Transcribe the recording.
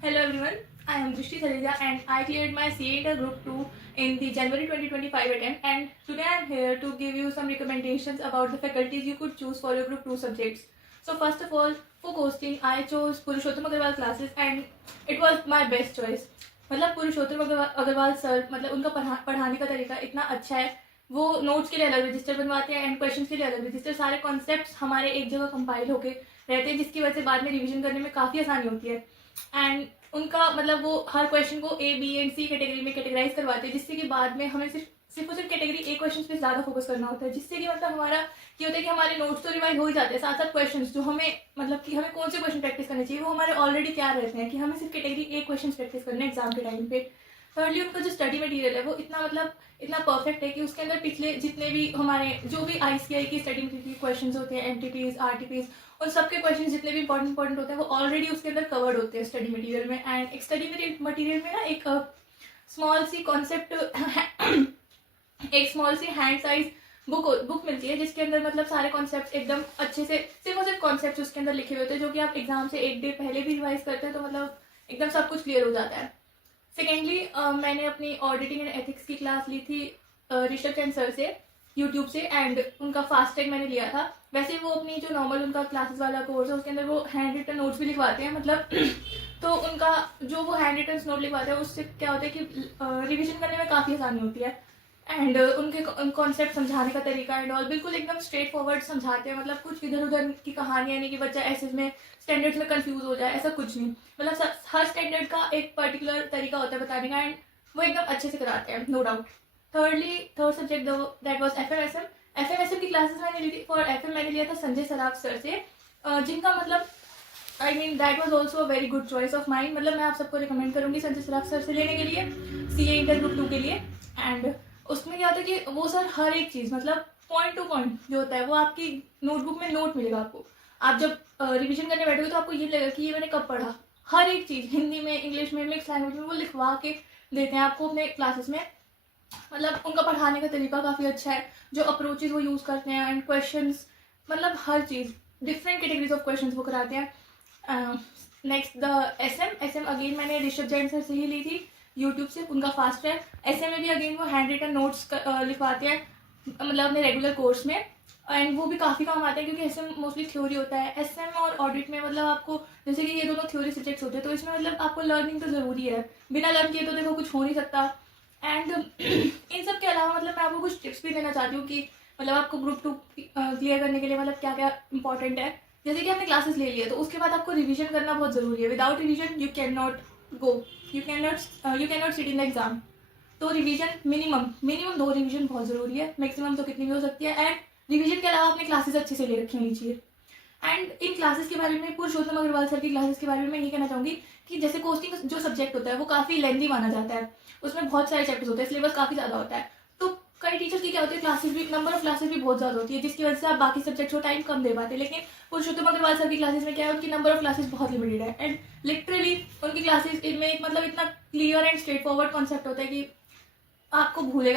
Hello everyone, I am Drishti Thareja and I cleared my CA Inter Group 2 in the January 2025 attempt, and today I am here to give you some recommendations about the faculties you could choose for your Group 2 subjects. So first of all, for costing I chose Purushottam Agarwal classes and it was my best choice. मतलब पुरुषोत्तम Agarwal sir, मतलब उनका पढ़ाने का तरीका इतना अच्छा है. वो नोट्स के लिए अलग रजिस्टर बनवाते हैं एंड क्वेश्चंस के लिए अलग रजिस्टर. सारे कॉन्सेप्ट्स हमारे एक जगह कंपाइल होके रहते हैं, जिसकी वजह से बाद में रिवीजन करने में काफ़ी आसानी होती है. एंड उनका मतलब वो हर क्वेश्चन को A B and C category में कैटेगराइज करवाते हैं, जिससे कि बाद में हमें सिर्फ और सिर्फ कैटेगरी ए क्वेश्चन पे ज़्यादा फोकस करना होता है, जिससे कि मतलब हमारा ये होता है कि हमारे नोट्स तो रिवाइज हो ही जाते हैं, साथ साथ क्वेश्चन जो हमें मतलब कि हमें कौन से क्वेश्चन प्रैक्टिस करने चाहिए वो हमारे ऑलरेडी क्या रहते हैं कि हमें सिर्फ कैटेगरी ए क्वेश्चन प्रैक्टिस करने एग्जाम के टाइम पे. थर्डली, उनका जो स्टडी मटेरियल है वो इतना परफेक्ट है कि उसके अंदर पिछले जितने भी हमारे जो भी ICI की स्टडी मटेरियल क्वेश्चन होते हैं, MTPs, RTPs, उन सबके क्वेश्चन जितने भी इंपॉर्टेंट होते हैं वो ऑलरेडी उसके अंदर कवर्ड होते हैं स्टडी मटेरियल में. एंड एक स्टडी मटेरियल में ना एक स्मॉल सी कॉन्सेप्ट एक small C hand size book मिलती है, जिसके अंदर मतलब सारे कॉन्सेप्ट एकदम अच्छे से सिर्फ और सिर्फ कॉन्सेप्ट उसके अंदर लिखे हुए होते हैं, जो कि आप एग्जाम से एक डे पहले भी रिवाइज करते हैं तो मतलब एकदम सब कुछ क्लियर हो जाता है. सेकेंडली, मैंने अपनी ऑडिटिंग एंड एथिक्स की क्लास ली थी ऋषभ चंद सर से यूट्यूब से, एंड उनका फास्ट टैग मैंने लिया था. वैसे वो अपनी जो नॉर्मल उनका क्लासेस वाला कोर्स है उसके अंदर वो हैंड रिटन नोट्स भी लिखवाते हैं, मतलब तो उनका जो वो हैंड रिटन नोट लिखवाते हैं उससे क्या होता है कि रिविजन करने में काफ़ी आसानी होती है. एंड उनके कॉन्सेप्ट समझाने का तरीका एंड ऑल बिल्कुल एकदम स्ट्रेट फॉरवर्ड समझाते हैं, मतलब कुछ इधर उधर की कहानियाँ नहीं कि बच्चा ऐसे में स्टैंडर्ड्स में कंफ्यूज हो जाए, ऐसा कुछ नहीं. मतलब हर स्टैंडर्ड का एक पर्टिकुलर तरीका होता है बताने का एंड वो एकदम अच्छे से कराते हैं, no doubt. Third subject that was FMSM की क्लासेस मैंने ली थी. फॉर FM मैंने लिया था संजय सराफ सर से, जिनका मतलब I mean that was also a very good choice of mind. मतलब मैं आप सबको रिकमेंड करूँगी संजय सराफ सर से लेने के लिए CA इंटर ग्रुप 2 के लिए. एंड उसमें क्या होता है कि वो सर हर एक चीज़ मतलब पॉइंट टू पॉइंट जो होता है वो आपकी नोटबुक में नोट मिलेगा आपको. आप जब रिवीजन करने बैठोगे तो आपको ये लगेगा कि ये मैंने कब पढ़ा. हर एक चीज़ हिंदी में, इंग्लिश में, मिक्स लैंग्वेज में वो लिखवा के देते हैं आपको अपने क्लासेस में. मतलब उनका पढ़ाने का तरीका काफ़ी अच्छा है, जो अप्रोचेज वो यूज़ करते हैं एंड क्वेश्चंस, मतलब हर चीज़ डिफरेंट कैटेगरीज ऑफ क्वेश्चंस वो कराते हैं. नेक्स्ट द SM अगेन मैंने ऋषभ जैन सर से ही ली थी यूट्यूब से. उनका फास्ट है. SM में भी अगेन वो हैंड रिटन नोट्स लिखवाते हैं मतलब अपने रेगुलर कोर्स में, एंड वो भी काफ़ी काम आते हैं क्योंकि SM मोस्टली थ्योरी होता है. SM और ऑडिट में मतलब आपको जैसे कि ये दोनों थ्योरी सब्जेक्ट्स होते हैं तो इसमें मतलब आपको लर्निंग तो ज़रूरी है, बिना लर्न किए तो देखो कुछ हो नहीं सकता. एंड इन सब के अलावा मतलब मैं आपको कुछ टिप्स भी देना चाहती हूँ कि मतलब आपको ग्रुप 2 क्लियर करने के लिए मतलब क्या क्या इंपॉर्टेंट है. जैसे कि आपने क्लासेस ले लिया तो उसके बाद आपको रिवीजन करना बहुत ज़रूरी है. Without revision you can not go, you can not sit in the exam. तो रिवीजन मिनिमम 2 रिवीजन बहुत ज़रूरी है, मैक्सिमम तो कितनी भी हो सकती है. एंड रिवीजन के अलावा अपने क्लासेस अच्छे से ले रखी होनी चाहिए. एंड इन क्लासेस के बारे में, पुरुषोत्तम अग्रवाल सर की क्लासेस के बारे में मैं ये कहना चाहूँगी कि जैसे कोस्टिंग जो सब्जेक्ट होता है वो काफ़ी लेंथी माना जाता है, उसमें बहुत सारे चैप्टर्स होते हैं, सिलेबस काफ़ी ज़्यादा होता है. तो कई टीचर्स की क्या होती है, क्लासेस भी नंबर ऑफ क्लासेस भी बहुत ज़्यादा होती है, जिसकी वजह से आप बाकी सब्जेक्ट्स को टाइम कम दे पाते हैं. लेकिन पुरुषोत्तम अग्रवाल सर की क्लासेस में क्या है, उनकी नंबर ऑफ क्लासेस बहुत लिमिटेड है एंड लिटरली उनकी क्लासेस में मतलब इतना clear and straight forward concept होता है कि आपको भूलेगा